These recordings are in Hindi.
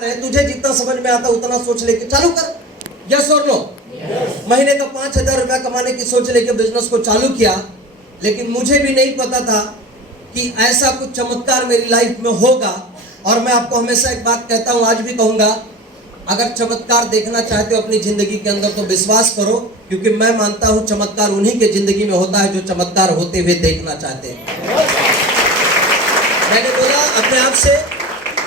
अरे तुझे जितना समझ में आता उतना सोच लेके चालू कर। यस और नो? महीने का 5,000 रुपया कमाने की सोच लेके बिजनेस को चालू किया, लेकिन मुझे भी नहीं पता था कि ऐसा कुछ चमत्कार मेरी लाइफ में होगा। और मैं आपको हमेशा एक बात कहता हूं, आज भी कहूंगा, अगर चमत्कार देखना चाहते हो अपनी जिंदगी के अंदर तो विश्वास करो, क्योंकि मैं मानता हूं चमत्कार उन्हीं के जिंदगी में होता है जो चमत्कार होते हुए देखना चाहते हैं। मैंने बोला अपने आप से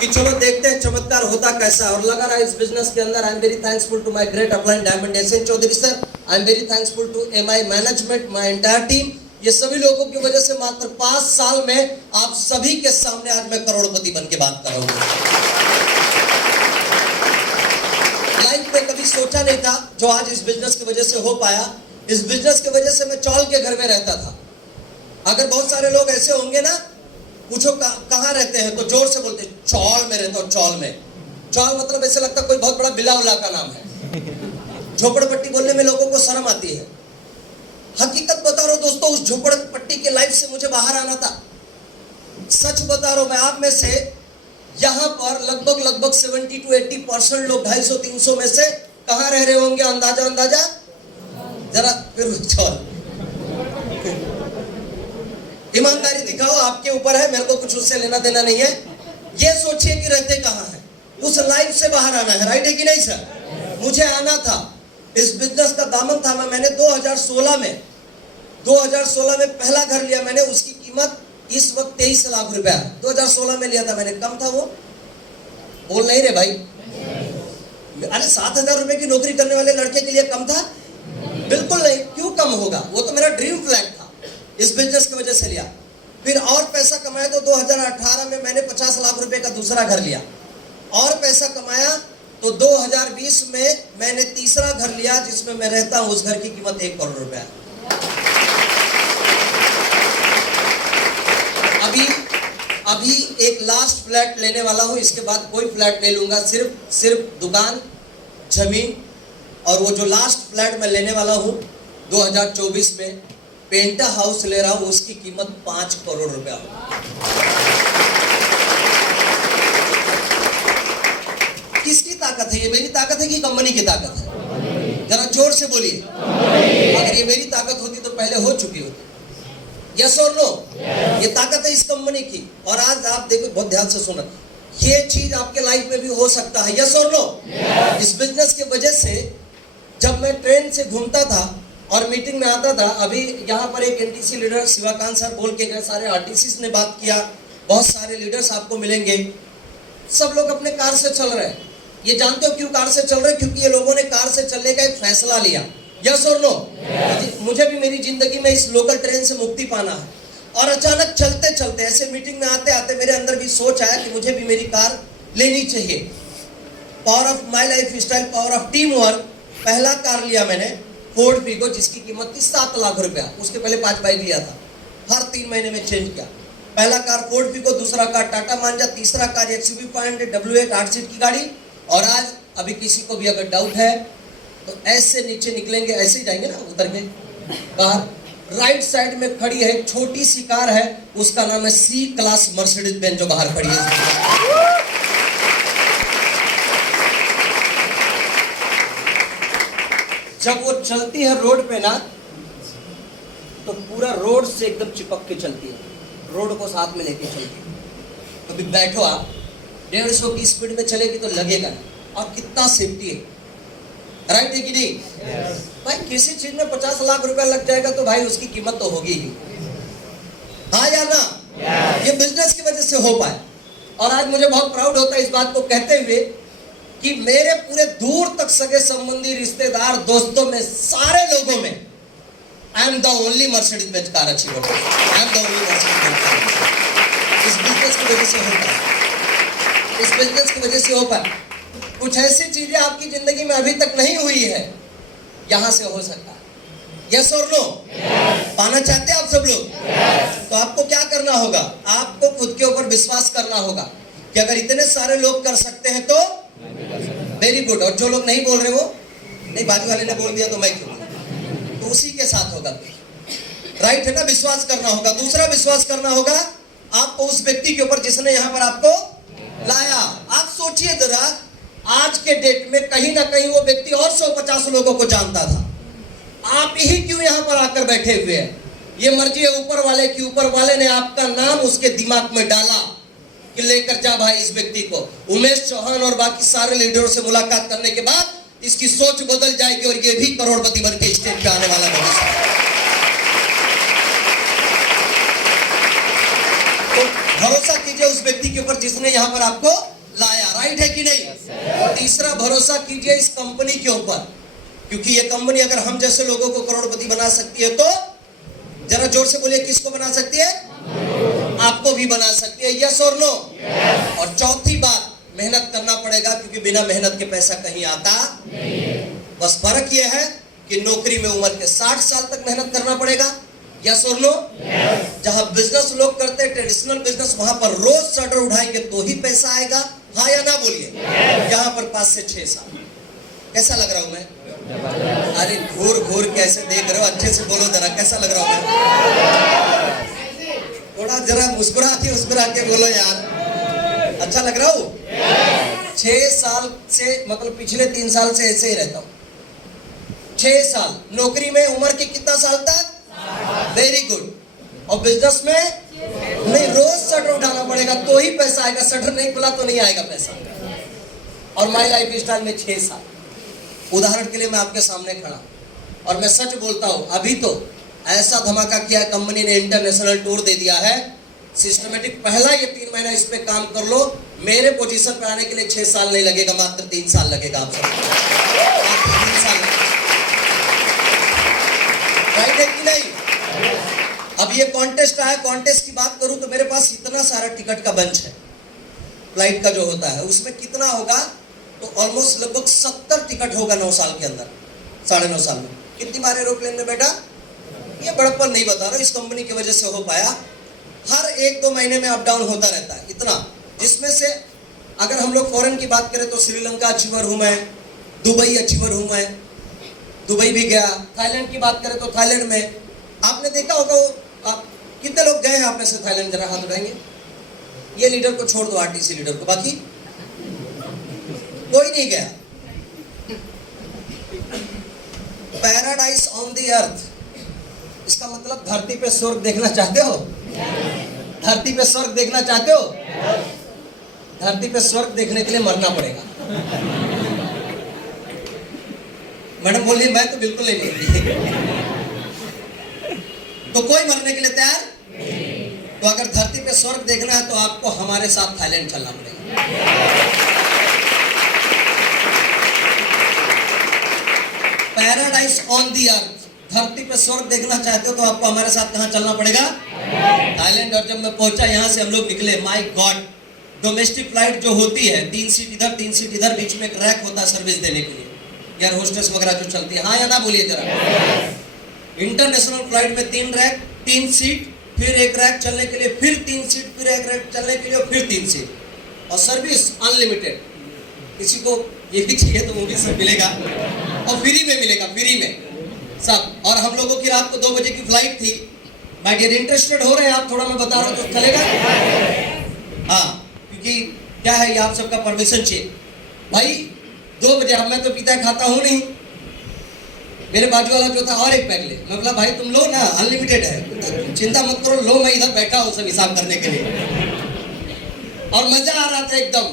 कि चलो देखते हैं चमत्कार होता कैसा, और लगा रहा इस बिजनेस के अंदर। I am very thankful to my great upline diamond SN Chaudhary sir. I am very thankful to MI management, my entire team. ये सभी लोगों की वजह से मात्र 5 साल में आप सभी के सामने आज मैं करोड़पति बन के बात कर रहा हूं। लाइफ में कभी सोचा नहीं था जो आज इस बिजनेस की वजह से हो पाया। इस बिजनेस की वजह से मैं चौल के घर में रहता था। अगर बहुत सारे लोग ऐसे होंगे ना, पूछो कहाँ रहते हैं तो जोर से बोलते चौल में रहता हूं। चौल में, चौल मतलब ऐसे लगता कोई बहुत बड़ा बिलावला का नाम है। झोपड़पट्टी बोलने में लोगों को शर्म आती है। हकीकत बता रहा हूं दोस्तों, उस झोपड़पट्टी के लाइफ से मुझे बाहर आना था। सच बता रहा हूं मैं आप में से, यहां पर लगभग 70 to 80% लोग 250-300 में से कहां रह रहे होंगे? अंदाजा जरा फिर चौल। ईमानदारी दिखाओ, आपके ऊपर है, मेरे को कुछ उससे लेना देना नहीं है। ये सोचिए कि रहते कहां है, उस लाइफ से बाहर आना है। राइट है कि नहीं सर? मुझे आना था, इस बिजनेस का दामन थामा। मैंने 2016 में पहला घर लिया मैंने। उसकी कीमत इस वक्त 23 लाख रुपया 2016 में लिया था मैंने। कम था वो? बोल नहीं रहे भाई? अरे 7,000 रुपए की नौकरी करने वाले लड़के के लिए कम था? बिल्कुल नहीं। क्यों कम होगा? वो तो मेरा ड्रीम फ्लैट था, इस बिजनेस की वजह से लिया। फिर और पैसा कमाया तो 2018 में मैंने 50 लाख रुपए का दूसरा घर लिया। और पैसा कमाया तो 2020 में मैंने तीसरा घर लिया, जिसमें मैं रहता हूं। उस घर की कीमत 1 करोड़ रुपया। अभी एक लास्ट फ्लैट लेने वाला हूं, इसके बाद कोई फ्लैट नहीं लूंगा। सिर्फ दुकान, जमीन। और वो जो लास्ट फ्लैट मैं लेने वाला हूं 2024 में, पेंटा हाउस ले रहा हूं, उसकी कीमत 5 करोड़ रुपया। किसकी ताकत है? ये मेरी ताकत है कि कंपनी की ताकत है? जरा जोर से बोलिए। अगर ये मेरी ताकत होती तो पहले हो चुकी होती। यस और नो? ये ताकत है इस कंपनी की। और आज आप देखो, बहुत ध्यान से सुना, ये चीज आपके लाइफ में भी हो सकता है। यस और नो? इस बिजनेस की वजह से जब मैं ट्रेन से घूमता था और मीटिंग में आता था, अभी यहाँ पर एक एनटीसी लीडर शिवाकांत सर बोल के गए, सारे आरटीसी ने बात किया, बहुत सारे लीडर्स आपको मिलेंगे। सब लोग अपने कार से चल रहे हैं। ये जानते हो क्यों कार से चल रहे हैं? क्योंकि ये लोगों ने कार से चलने का एक फैसला लिया। यस और नो? मुझे भी मेरी जिंदगी में इस लोकल ट्रेन से मुक्ति पाना है। और अचानक चलते चलते ऐसे मीटिंग में आते आते मेरे अंदर भी सोच आया कि मुझे भी मेरी कार लेनी चाहिए। Power of my life style, power of team work. पहला कार लिया मैंने फोर्ड फीगो, जिसकी कीमत थी 7 लाख रुपया। उसके पहले 5 बाइक लिया था, हर 3 महीने में चेंज किया। पहला कार फोर्ड फीगो, दूसरा कार टाटा मांजा, तीसरा कार एक्सयूवी 500 W8 8 सीट की गाड़ी। और आज अभी किसी को भी अगर डाउट है तो ऐसे नीचे निकलेंगे, ऐसे ही जाएंगे ना उतर के बाहर, राइट साइड में खड़ी है एक छोटी सी कार है, उसका नाम है सी क्लास मर्सिडीज बेंज, जो बाहर खड़ी है। जब वो चलती है रोड पे ना, तो पूरा रोड से एकदम चिपक के चलती है, रोड को साथ में लेके चलती है। कभी बैठो आप, 150 की स्पीड में चलेगी तो लगेगा ना। और कितना सेफ्टी है, राइट है कि नहीं? भाई किसी चीज में 50 लाख रुपया लग जाएगा तो भाई उसकी कीमत तो होगी ही। हाँ या ना? ये बिजनेस की वजह से हो पाए। और आज मुझे बहुत प्राउड होता है इस बात को कहते हुए कि मेरे पूरे दूर तक सगे संबंधी, रिश्तेदार, दोस्तों में, सारे लोगों में I am the only Mercedes Benz car achiever. I am the only Mercedes Benz car. इस बिजनेस की वजह से हो पाए, इस बिजनेस की वजह से हो पाए। कुछ ऐसी चीजें आपकी जिंदगी में अभी तक नहीं हुई है, यहां से हो सकता है। यस और नो? पाना चाहते हैं आप सब लोग? तो आपको क्या करना होगा? आपको खुद के ऊपर विश्वास करना होगा कि अगर इतने सारे लोग कर सकते हैं तो वेरी गुड। और जो लोग नहीं बोल रहे हो, नहीं बाजू वाले ने बोल दिया तो मैं क्यों, तो उसी के साथ होगा। राइट है ना? विश्वास करना होगा। दूसरा विश्वास करना होगा आपको उस व्यक्ति के ऊपर जिसने यहाँ पर आपको लाया। आप सोचिए जरा, आज के डेट में कहीं ना कहीं वो व्यक्ति और 150 लोगों को जानता था। आप ही क्यों यहाँ पर आकर बैठे हुए हैं? ये मर्जी है ऊपर वाले की। ऊपर वाले ने आपका नाम उसके दिमाग में डाला कि लेकर जा भाई इस व्यक्ति को। उमेश चौहान और बाकी सारे लीडरों से मुलाकात करने के बाद इसकी सोच बदल जाएगी और ये भी करोड़पति बन के स्टेज पे आने वाला भविष्य। तो भरोसा कीजिए उस व्यक्ति के ऊपर जिसने यहाँ पर आपको लाया। राइट है कि नहीं? तीसरा, भरोसा कीजिए इस कंपनी के ऊपर, क्योंकि ये कंपनी अगर हम जैसे लोगों को करोड़पति बना सकती है तो जरा जोर से बोलिए, किसको बना सकती है? आपको भी बना सकती है। यस और नो? और चौथी बात, मेहनत करना पड़ेगा, क्योंकि बिना मेहनत के पैसा कहीं आता नहीं। बस फर्क यह है कि नौकरी में उम्र के 60 साल तक मेहनत करना पड़ेगा। यस और नो? जहां बिजनेस लोग करते हैं ट्रेडिशनल बिजनेस, वहां पर रोज शटर उठाएंगे तो ही पैसा आएगा। हाँ या ना बोलिए? यहाँ पर 5 से 6 साल। कैसा लग रहा हूं मैं? अरे घूर घूर कैसे देख रहे हो? अच्छे से बोलो जरा, कैसा लग रहा हूं मैं? थोड़ा जरा मुस्कुरा के बोलो यार, अच्छा लग रहा हूं? 6 साल से, मतलब पिछले 3 साल से ऐसे ही रहता हूं। 6 साल नौकरी में, उम्र के कितना साल तक? Very good. और बिजनेस में नहीं, रोज शटर उठाना पड़ेगा तो ही पैसा आएगा। शटर नहीं खुला तो नहीं आएगा पैसा। और माई लाइफ स्टाइल में 6 साल। उदाहरण के लिए मैं आपके सामने खड़ा और मैं सच बोलता हूं, अभी तो ऐसा धमाका किया है कंपनी ने, इंटरनेशनल टूर दे दिया है सिस्टमेटिक। पहला ये 3 महीना इस पे काम कर लो, मेरे पोजीशन पे आने के लिए 6 साल नहीं लगेगा, मात्र 3 साल लगेगा आप सब। 3 साल। राइट है कि नहीं? अब ये कॉन्टेस्ट आया, कॉन्टेस्ट की बात करूं तो मेरे पास इतना सारा टिकट का बंच है। फ्लाइट का जो होता है उसमें कितना होगा, तो ऑलमोस्ट लगभग 70 टिकट होगा 9 साल के अंदर, 9.5 साल में। कितनी बार एरोप्लेन में बैठा? ये बड़प्पन नहीं बता रहा, इस कंपनी की वजह से हो पाया। हर 1-2 महीने में अप डाउन होता रहता है इतना, जिसमें से अगर हम लोग फॉरेन की बात करें तो श्रीलंका अचीवर हूं मैं, दुबई अचीवर हूं मैं, दुबई भी गया। थाईलैंड की बात करें तो थाईलैंड में आपने देखा होगा, आप कितने लोग गए हैं आप में से थाईलैंड? जरा हाथ उठाएंगे। ये लीडर को छोड़ दो, आरटीसी लीडर को, बाकी कोई नहीं गया। पैराडाइज ऑन द अर्थ, इसका मतलब धरती पे स्वर्ग देखना चाहते हो? धरती पे स्वर्ग देखना चाहते हो? धरती पे स्वर्ग देखने के लिए मरना पड़ेगा। मैडम बोलिए, मैं तो बिल्कुल नहीं। तो कोई मरने के लिए तैयार? तो अगर धरती पे स्वर्ग देखना है तो आपको हमारे साथ थाईलैंड चलना पड़ेगा। पैराडाइज ऑन दी अर्थ, धरती पे स्वर्ग देखना चाहते हो तो आपको हमारे साथ कहां चलना पड़ेगा? थाईलैंड। और जब मैं पहुंचा, यहां से हम लोग निकले, माय गॉड, डोमेस्टिक फ्लाइट जो होती है 3 सीट इधर 3 सीट इधर, बीच में एक रैक होता है सर्विस देने के लिए, एयर होस्टेस वगैरह जो चलती है। हाँ या ना बोलिए जरा? इंटरनेशनल फ्लाइट में 3 रैक, 3 सीट, फिर एक रैक चलने के लिए, फिर 3 सीट, फिर एक रैक चलने के लिए, फिर 3 सीट, और सर्विस अनलिमिटेड। किसी को ये भी चाहिए तो वो भी सब मिलेगा, और फ्री में मिलेगा, फ्री में सब। और हम लोगों की रात को 2 बजे की फ्लाइट थी। माय डियर, इंटरेस्टेड हो रहे हैं आप? थोड़ा मैं बता रहा हूँ तो चलेगा? हाँ, क्योंकि क्या है, ये आप सबका परमिशन चाहिए भाई। 2 बजे, अब मैं तो पीता खाता हूँ नहीं, मेरे बाजू वाला जो था और एक पैक ले। मैं बोला भाई तुम लो ना, अनलिमिटेड है, चिंता मत करो, लो, मैं इधर बैठा हूँ सब हिसाब करने के लिए। और मजा आ रहा था एकदम,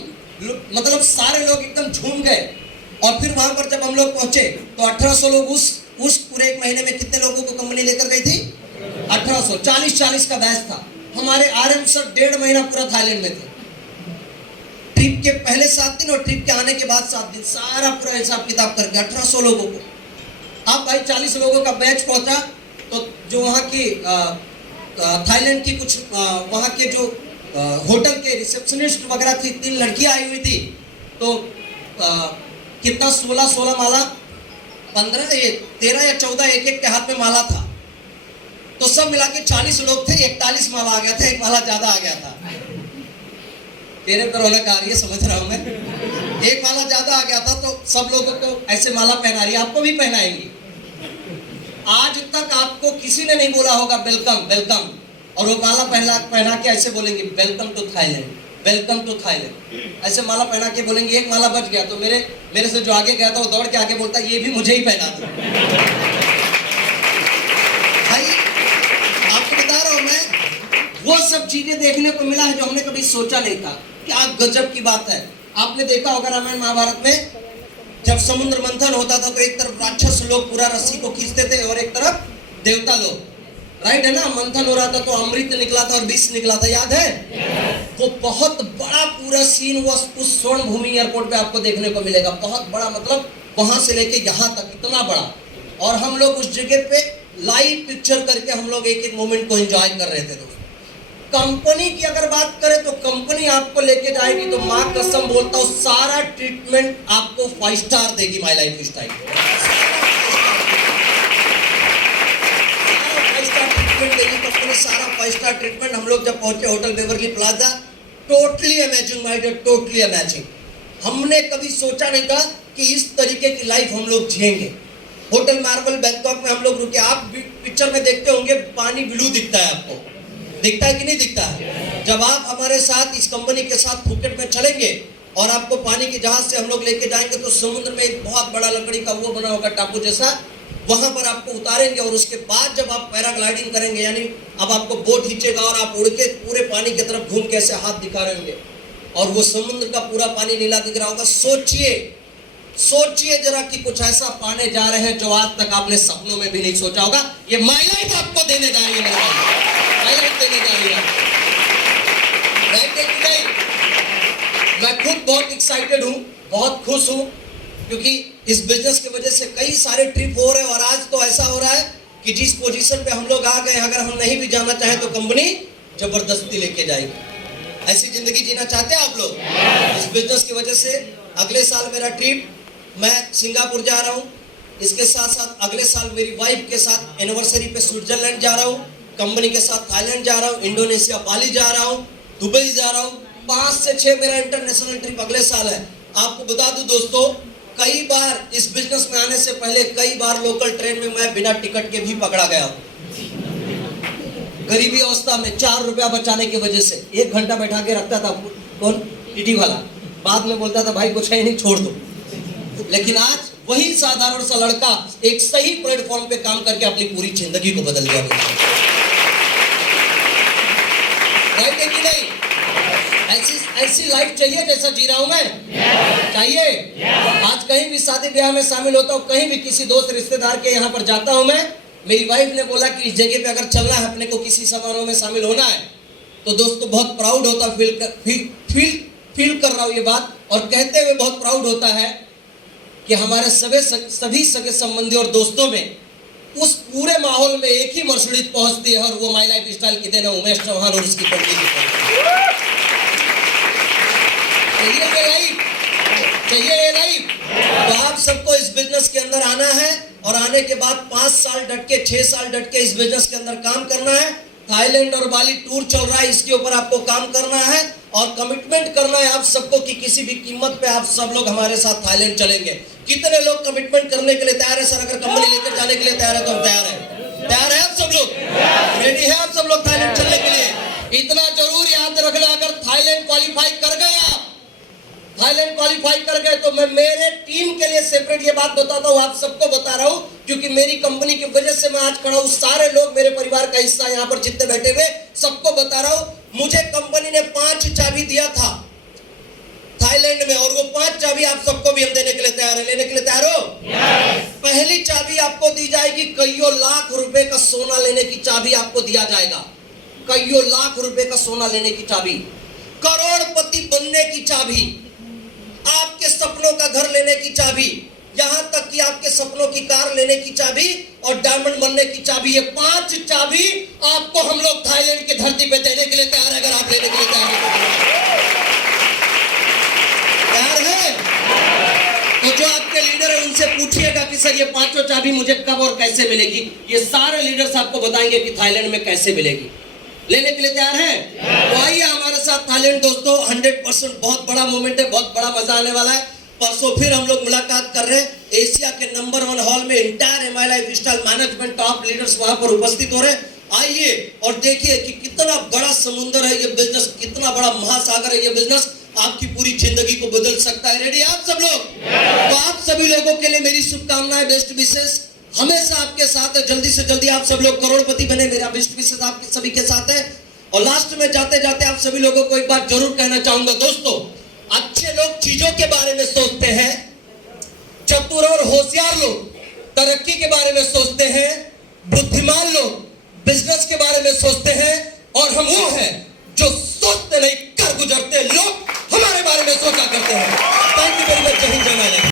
मतलब सारे लोग एकदम झूम गए। और फिर वहां पर जब हम लोग पहुंचे तो 1800 लोग उस पूरे 1 महीने में कितने लोगों को कंपनी लेकर गई थी? 1800। 40 का बैच था। हमारे आरएम सर 1.5 महीना पूरा थाईलैंड में थे। ट्रिप के पहले 7 दिन और ट्रिप के आने के बाद 7 दिन, सारा पूरा हिसाब किताब करके 1800 लोगों को। अब भाई 40 लोगों का बैच पहुंचा तो जो वहाँ की थाईलैंड की कुछ वहाँ के जो होटल के रिसेप्शनिस्ट वगैरह थी, 3 लड़कियां आई हुई थी। तो कितना 16 माला, 13 या 14 एक के हाथ में माला था। तो सब मिला के 40 लोग थे, 41 माला आ गया था, 1 माला ज्यादा आ गया था। तेरे पर रौनक आ रही है, समझ रहा हूं मैं। 1 माला ज्यादा आ गया था तो सब लोगों को ऐसे माला पहना रही है, आपको भी पहनाएंगी। आज तक आपको किसी ने नहीं बोला होगा वेलकम वेलकम, और वो माला पहना के ऐसे बोलेंगे welcome to Thailand. Welcome to Thailand. ऐसे माला पहना के बोलेंगे, एक माला बच गया तो मेरे से जो आगे गया था वो दौड़ के आगे बोलता ये भी मुझे ही पहना दो। भाई आपको बता रहा हूं मैं, वो सब चीजें देखने को मिला है जो हमने कभी सोचा नहीं था। क्या गजब की बात है। आपने देखा होगा रामायण महाभारत में जब समुद्र मंथन होता था तो एक तरफ राक्षस लोग पूरा रस्सी को खींचते थे और एक तरफ देवता लोग, राइट है ना। मंथन हो रहा था तो अमृत निकला था और विष निकला था, याद है। वो बहुत बड़ा पूरा सीन वो उस स्वर्ण भूमि एयरपोर्ट पे आपको देखने को मिलेगा। बहुत बड़ा, मतलब वहां से लेके यहाँ तक इतना बड़ा। और हम लोग उस जगह पे लाइव पिक्चर करके हम लोग एक एक मोमेंट को एंजॉय कर रहे थे। दोस्तों कंपनी की अगर बात करें तो कंपनी आपको लेके जाएगी तो मां कसम बोलता हूँ सारा ट्रीटमेंट आपको 5 स्टार देगी। माय लाइफ स्टाइल कंपनी सारा 5 स्टार ट्रीटमेंट। हम लोग जब पहुंचे hotel Beverly Plaza, totally amazing my dear, totally amazing. हमने कभी सोचा नहीं था कि इस तरीके की लाइफ हम लोग जिएंगे। होटल मार्बल बैंकॉक में हम लोग रुके। आप पिक्चर में देखते होंगे पानी ब्लू दिखता है, आपको दिखता है कि नहीं दिखता है। जब आप हमारे साथ इस कंपनी के साथ फुकेट में चलेंगे और आपको पानी की जहाज से हम लोग लेके जाएंगे तो समुद्र में एक बहुत बड़ा लकड़ी का वो बना होगा टापू जैसा, वहां पर आपको उतारेंगे और उसके बाद जब आप पैराग्लाइडिंग करेंगे, यानी अब आपको बोट खींचेगा और आप उड़ के पूरे पानी की तरफ घूम के ऐसे हाथ दिखा रहे होंगे और वो समुद्र का पूरा पानी नीला दिख रहा होगा। सोचिए जरा कि कुछ ऐसा पाने जा रहे हैं जो आज तक आपने सपनों में भी नहीं सोचा होगा। ये माय लाइफ आपको देने जा रही है, माय लाइफ देने जा रही है। मैं खुद बहुत एक्साइटेड हूँ, बहुत खुश हूँ, क्योंकि इस बिजनेस की वजह से कई सारे ट्रिप हो रहे हैं और आज तो ऐसा हो रहा है कि जिस पोजीशन पे हम लोग आ गए, अगर हम नहीं भी जाना चाहें तो कंपनी जबरदस्ती लेके जाएगी। ऐसी जिंदगी जीना चाहते हैं आप लोग? इस बिजनेस की वजह से अगले साल मेरा ट्रिप, मैं सिंगापुर जा रहा हूँ। इसके साथ साथ अगले साल मेरी वाइफ के साथ एनिवर्सरी पे स्विट्जरलैंड जा रहा हूँ, कंपनी के साथ थाईलैंड जा रहा हूँ, इंडोनेशिया बाली जा रहा हूँ, दुबई जा रहा हूँ। 5 से 6 मेरा इंटरनेशनल ट्रिप अगले साल है। आपको बता दूं दोस्तों, कई बार इस बिजनेस में आने से पहले कई बार लोकल ट्रेन में मैं बिना टिकट के भी पकड़ा गया हूँ। गरीबी अवस्था में 4 रुपया बचाने की वजह से 1 घंटा बैठा के रखता था कौन, टीटी वाला। बाद में बोलता था भाई कुछ है नहीं, छोड़ दो। लेकिन आज वही साधारण सा लड़का एक सही प्लेटफॉर्म पे काम करके अपनी पूरी जिंदगी को बदल दिया। राइट है कि नहीं? ऐसी लाइफ चाहिए जैसा जी रहा हूं मैं? चाहिए। आज कहीं भी शादी ब्याह में शामिल होता हूं, कहीं भी किसी दोस्त रिश्तेदार के यहाँ पर जाता हूं मैं, मेरी वाइफ ने बोला कि इस जगह पे अगर चलना है, अपने को किसी समारोह में शामिल होना है, तो दोस्तों बहुत प्राउड होता, फील कर रहा हूं ये बात, और कहते हुए बहुत प्राउड होता है कि हमारे सभी सगे संबंधी और दोस्तों में उस पूरे माहौल में एक ही मर्सिडीज पहुंचती है और वो माय लाइफ स्टाइल की देना उमेश चौहान और उसकी कंपनी की। चाहिए ये लाइफ। तो आप सबको इस बिजनेस के अंदर आना है और आने के बाद 5 साल डट के, 6 साल डट के इस बिजनेस के अंदर काम करना है। थाईलैंड और बाली टूर चल रहा है, इसके ऊपर आपको काम करना है और कमिटमेंट करना है आप सबको कि किसी भी कीमत पे आप सब लोग हमारे साथ थाईलैंड चलेंगे। कितने लोग कमिटमेंट करने के लिए तैयार है? सर अगर कंपनी लेकर जाने के लिए तैयार है तो हम तैयार है। तैयार है आप सब लोग? रेडी है आप सब लोग थाईलैंड चलने के लिए? इतना जरूर याद रखना, अगर थाईलैंड क्वालिफाई कर गए, आप थाईलैंड क्वालिफाई कर गए तो मैं मेरे टीम के लिए सेपरेट ये बात बताता हूँ, आप सबको बता रहा हूँ, क्योंकि मेरी कंपनी की वजह से मैं आज खड़ा हूँ। सारे लोग मेरे परिवार का हिस्सा यहाँ पर जितने बैठे हुए सबको बता रहा हूँ, मुझे कंपनी ने 5 चाबी दिया था थाईलैंड में, और वो 5 चाबी आप सबको भी हम देने के लिए तैयार है। लेने के लिए तैयार हो? पहली चाबी आपको दी जाएगी, कईयों लाख रुपए का सोना लेने की चाबी आपको दिया जाएगा। कईयों लाख रुपए का सोना लेने की चाबी, करोड़पति बनने की चाबी, आपके सपनों का घर लेने की चाबी, यहां तक कि आपके सपनों की कार लेने की चाबी और डायमंड बनने की चाबी। ये 5 चाबी आपको हम लोग थाईलैंड की धरती पे देने के लिए तैयार है, अगर आप लेने के लिए तैयार है। तो जो आपके लीडर है उनसे पूछिएगा कि सर ये 5 चाबी मुझे कब और कैसे मिलेगी। ये सारे लीडर्स आपको बताएंगे कि थाईलैंड में कैसे मिलेगी। लेने के लिए तैयार हैं? तो आइए हमारे साथ थाईलैंड दोस्तों। 100% बहुत बड़ा मोमेंट है, बहुत बड़ा मजा आने वाला है। परसों फिर हम लोग मुलाकात कर रहे हैं एशिया के नंबर 1 हॉल में। Entire MI life style management top leaders वहां पर उपस्थित हो रहे हैं आइए और देखिए कि कितना बड़ा समुंदर है ये बिजनेस, कितना बड़ा महासागर है ये बिजनेस, आपकी पूरी जिंदगी को बदल सकता है। रेडी आप सब लोग? तो आप सभी लोगों के लिए मेरी शुभकामनाएं, बेस्ट विशेष हमेशा आपके साथ है। जल्दी से जल्दी आप सब लोग करोड़पति बने, मेरा बेस्ट विशेष आपके सभी के साथ है। और लास्ट में जाते जाते आप सभी लोगों को एक बात जरूर कहना चाहूंगा दोस्तों, अच्छे लोग चीजों के बारे में सोचते हैं, चतुर और होशियार लोग तरक्की के बारे में सोचते हैं, बुद्धिमान लोग बिजनेस के बारे में सोचते हैं, और हम वो हैं